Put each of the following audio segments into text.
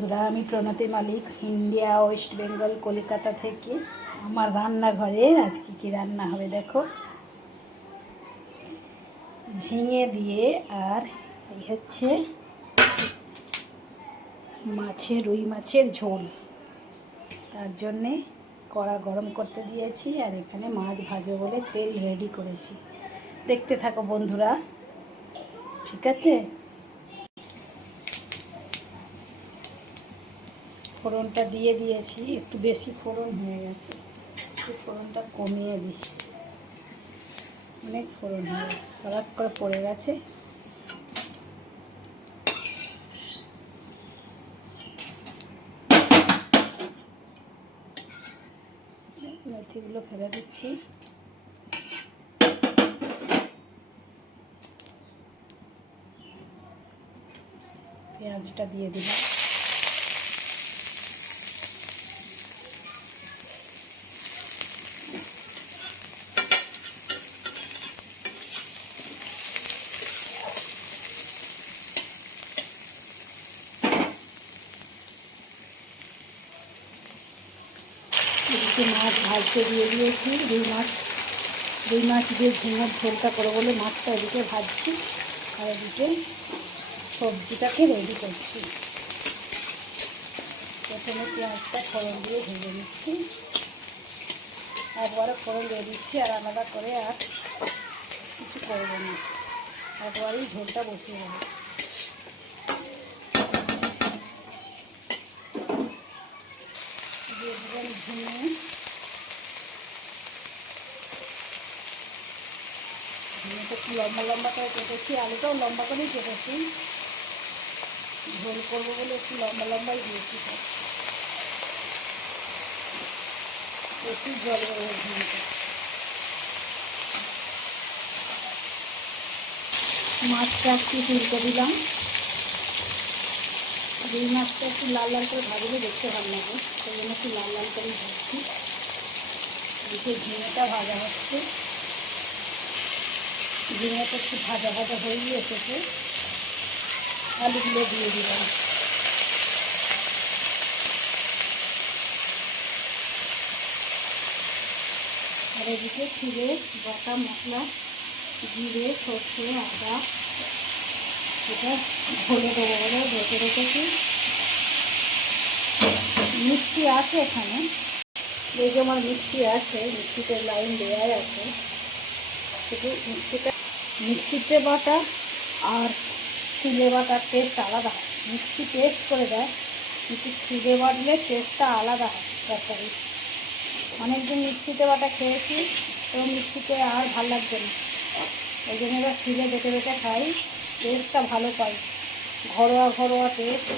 বন্ধুরা, আমি প্রণতি মালিক, India, West Bengal, Kolkata থেকে। আমার রান্নাঘরে আজকে কি রান্না হবে দেখো। ঝিঙে দিয়ে আর এই হচ্ছে রুই মাছের ঝোল। তার জন্যে কড়া গরম করতে দিয়েছি আর এখানে মাছ ভাজবো বলে তেল রেডি করেছি। দেখতে থাকো বন্ধুরা, ঠিক আছে? ফোড়নটা দিয়ে দিয়েছি, একটু বেশি ফোড়ন হয়ে গেছে, একটু ফোড়নটা কমিয়ে দিই। অনেক ফোড়ন হয়ে গেছে, সরাস করে পড়ে গেছে। মেথিগুলো ফেলে দিচ্ছি। পেঁয়াজটা দিয়ে দিলাম। এদিকে মাছ ভাজতে দিয়ে দিয়েছি। রুই মাছ দিয়ে ঝিঙের ঝোলটা করে বলে মাছটা এদিকে ভাজছি আর এদিকে সবজিটাকে রেডি করছি। প্রথমে পেঁয়াজটা ফোড়ন দিয়ে ভেজে নিচ্ছি, একবারে ফোড়ন দিয়ে দিচ্ছি আর আলাদা করে আর কিছু করবো না, একবারেই ঝোলটা বসিয়ে দেবো। দিয়ে দেবেন ঝিঙেটা একটু লম্বা লম্বা করে কেটেছি, আলুটাও লম্বা করেই কেটেছি। ঝোল করবো বলে একটু লম্বা লম্বাই দিয়েছি। প্রচুর জল বেরোবে ঝিঙেটা। মাছটা একটু তুলতে দিলাম। রুই মাছটা একটু লাল লাল করে ভাজলে দেখতে ভালো লাগে, সেই জন্য একটু লাল লাল করেই ভাজছি। এদিকে ঝিঙেটা ভাজা হচ্ছে। ঝিঙেটা একটু ভাজা ভাজা হয়ে এসেছে, আলুগুলো দিয়ে দিলাম। আর এদিকে ছিঁড়ে বাটা মশলা, জিরে, সর্ষে, আদা, এটা ঝোলে দেবো বলে বেটে রেখেছি। মিক্সি আছে এখানে, এই যে আমার মিক্সি আছে, মিক্সিতে লাইন দেওয়াই আছে। শুধু মিক্সিতে বাটা আর শিলে বাটার টেস্ট আলাদা হয়। মিক্সি টেস্ট করে দেয়, কিন্তু শিলে বাটলে টেস্টটা আলাদা হয় তরকারি। অনেকদিন মিক্সিতে বাটা খেয়েছি, তো মিক্সিতে আর ভালো লাগবে না, ওই জন্য এবার শিলে বেটে বেটে খাই, টেস্টটা ভালো পাই। ঘরোয়া টেস্ট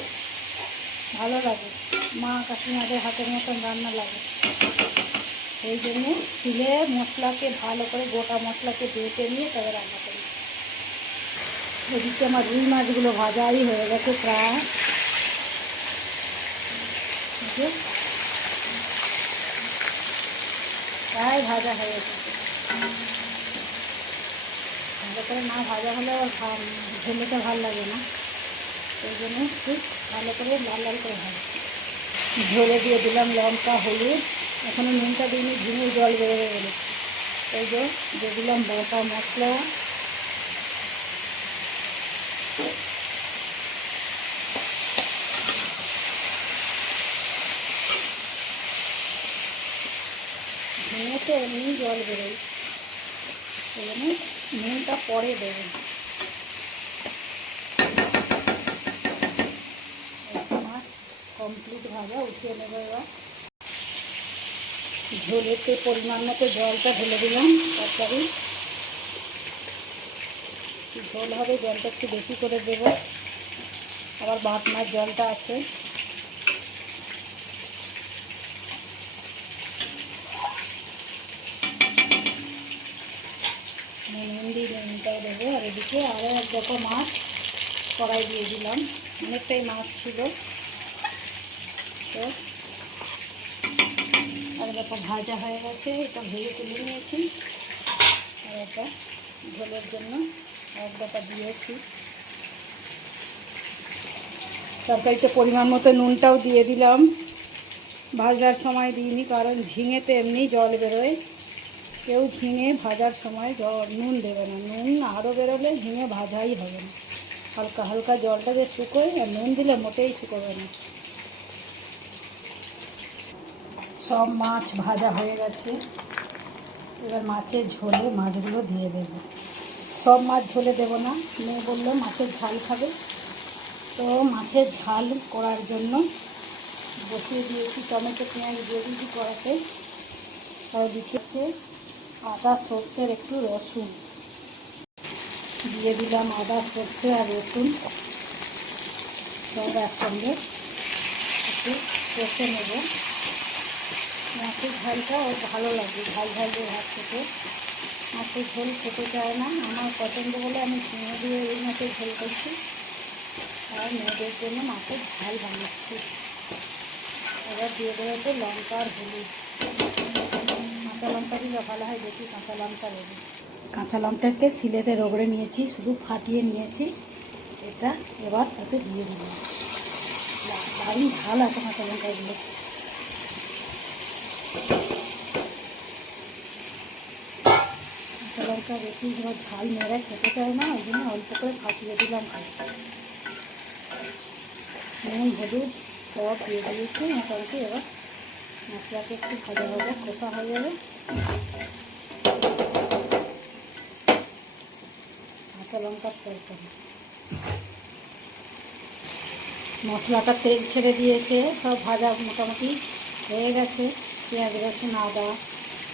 ভালো লাগে, মা কাকিমাদের হাতের মতন রান্না লাগে। সেই জন্য শিলে মশলাকে ভালো করে, গোটা মশলাকে বেটে নিয়ে তবে রান্না করি। এদিকে আমার রুই মাছগুলো ভাজাই হয়ে গেছে প্রায়। প্রায় ভাজা হয়ে গেছে। ভালো করে না ভাজা হলে ঝোলটা ভালো লাগে না, সেই জন্য খুব ভালো করে লাল লাল করে ভাজছি। ঝোলে দিয়ে দিলাম লঙ্কা, হলুদ, এখনও নুনটা দিইনি, ঝিঙের জল বেরোবে বলে। এই যে দিয়ে দিলাম গোটা মশলা, ঝিঙেতে এমনি জল বেরোয়, সেই জন্য নুনটা পরে দেবেন। মাছ কমপ্লিট ভাজা, উঠিয়ে নেবো এবার। ঝোলেতে পরিমাণ মতো জলটা ঢেলে দিলাম। তরকারি ঝোল হবে, জলটা একটু বেশি করে দেবো, আবার বাটনার জলটা আছে। নুনটাও দেবো। আর এদিকে আরও এক দেখো মাছ কড়াই দিয়ে দিলাম, অনেকটাই মাছ ছিল তো। আর দেখো ভাজা হয়ে গেছে, এটা ভেজে তুলে নিয়েছি। আর এটা ঝোলের জন্য এক দাটা দিয়েছি। তরকারিতে পরিমাণ মতো নুনটাও দিয়ে দিলাম, ভাজার সময় দিইনি কারণ ঝিঙেতে এমনি জল বেরোয়, কেউ ঝিঙে ভাজার সময় নুন দেবে না, নুন আরও বেরোলে ঝিঙে ভাজাই হবে না। হালকা হালকা জলটা যে শুকোয়, আর নুন দিলে মোটেই শুকোবে না। সব মাছ ভাজা হয়ে গেছে, এবার মাছের ঝোলে মাছগুলো দিয়ে দেবো। সব মাছ ঝোলে দেবো না, মেয়ে বললো মাছের ঝাল খাবে, তো মাছের ঝাল করার জন্য বসিয়ে দিয়েছি, টমেটো পেঁয়াজ দিয়ে দিয়েছি কড়াতে। আর দিতেছে আদা সর্ষের একটু রসুন দিয়ে দিলাম, আদা সর্ষে আর রসুন সব একসঙ্গে একটু কষে নেব। মাছের ঝালটা ওর ভালো লাগে, ঝাল ঝাল দিয়ে ভাত খেতে। মাছের ঝোল খেতে চায় না, আমার পছন্দ বলে আমি ঝিঙে দিয়ে এই মাছের ঝোল করছি, আর মেয়েদের জন্য মাছের ঝাল বানাচ্ছি। এবার দিয়ে দেবো তো লঙ্কা আর হলুদ, কাঁচা লঙ্কা দিলে ভালো হয়, বেশি কাঁচা লঙ্কা দেবো। কাঁচা লঙ্কাকে সিলেতে রগড়ে নিয়েছি, শুধু ফাটিয়ে নিয়েছি, এটা এবার তাতে দিয়ে দিলাম। দারুণ ঝাল আছে কাঁচা লঙ্কাগুলো। কাঁচা লঙ্কা বেশি ঝাল মেয়েরা খেতে চায় না, ওই জন্য অল্প করে ফাটিয়ে দিলাম। নুন হলুদ সব দিয়ে দিয়েছি মোটামুটি। এবার মশলাকে একটু ভাজা ভাজা কষা হয়ে যাবে। কাঁচা লঙ্কার তরকারি, মশলাটা তেল ছেড়ে দিয়েছে, সব ভাজা মোটামুটি হয়ে গেছে, পেঁয়াজ রসুন আদা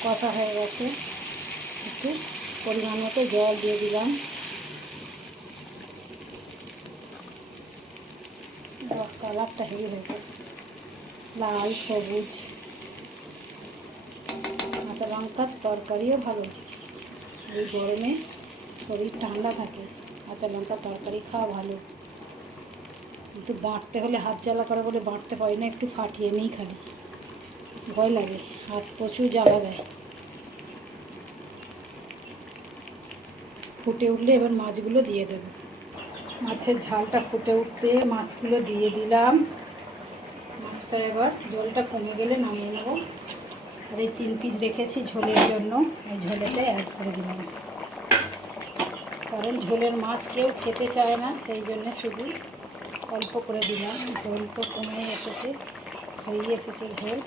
কষা হয়ে গেছে। একটু পরিমাণ মতো জল দিয়ে দিলাম। কালারটা হেভি হয়েছে, লাল সবুজ। কাঁচা লঙ্কার তরকারিও ভালো, এই গরমে শরীর ঠান্ডা থাকে, কাঁচা লঙ্কার তরকারি খাওয়া ভালো। কিন্তু বাঁটতে হলে হাত জ্বালা করে বলে বাঁটতে পারি না, একটু ফাটিয়ে নিই খালি, ভয় লাগে, হাত প্রচুর জ্বালা দেয়। ফুটে উঠলে এবার মাছগুলো দিয়ে দেবো। মাছের ঝালটা ফুটে উঠতে মাছগুলো দিয়ে দিলাম। মাছটা এবার জলটা কমে গেলে নামিয়ে নেব। আর এই 3 পিস রেখেছি ঝোলের জন্য, এই ঝোলেতে অ্যাড করে দিলাম, কারণ ঝোলের মাছ কেউ খেতে চায় না, সেই জন্য শুধু অল্প করে দিলাম। ঝোল তো কমে এসেছে, হয়ে এসেছে ঝোল,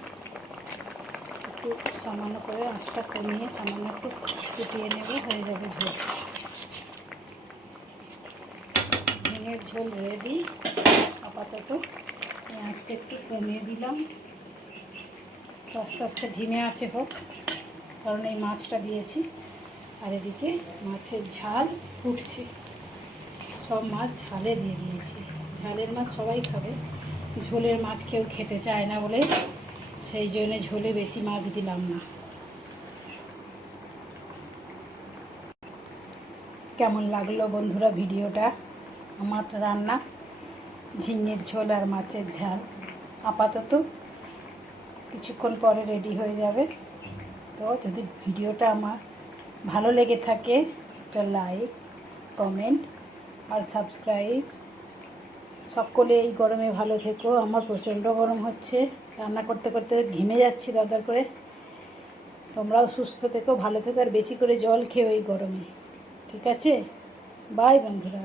একটু সামান্য করে আঁচটা কমিয়ে সামান্য একটু ফুটিয়ে নেব, হয়ে যাবে ঝোল। ঝিঙের ঝোল রেডি। আপাতত আঁচটা একটু কমিয়ে দিলাম, আস্তে আস্তে ধিমে আছে হোক, কারণ এই মাছটা দিয়েছি। আর এদিকে মাছের ঝাল ফুটছে, সব মাছ ঝালে দিয়ে দিয়েছি। ঝালের মাছ সবাই খাবে, ঝোলের মাছ কেউ খেতে চায় না বলে সেই জন্যে ঝোলে বেশি মাছ দিলাম না। কেমন লাগলো বন্ধুরা ভিডিওটা? আমার রান্না ঝিঙের ঝোল আর মাছের ঝাল আপাতত কিছুক্ষণ পরে রেডি হয়ে যাবে। তো যদি ভিডিওটা আমার ভালো লেগে থাকে একটা লাইক কমেন্ট আর সাবস্ক্রাইব। সকলে এই গরমে ভালো থেকো, আমার প্রচণ্ড গরম হচ্ছে, রান্না করতে করতে ঘেমে যাচ্ছি দরদর করে। তোমরাও সুস্থ থেকো, ভালো থেকো, আর বেশি করে জল খেও এই গরমে, ঠিক আছে? বাই বন্ধুরা।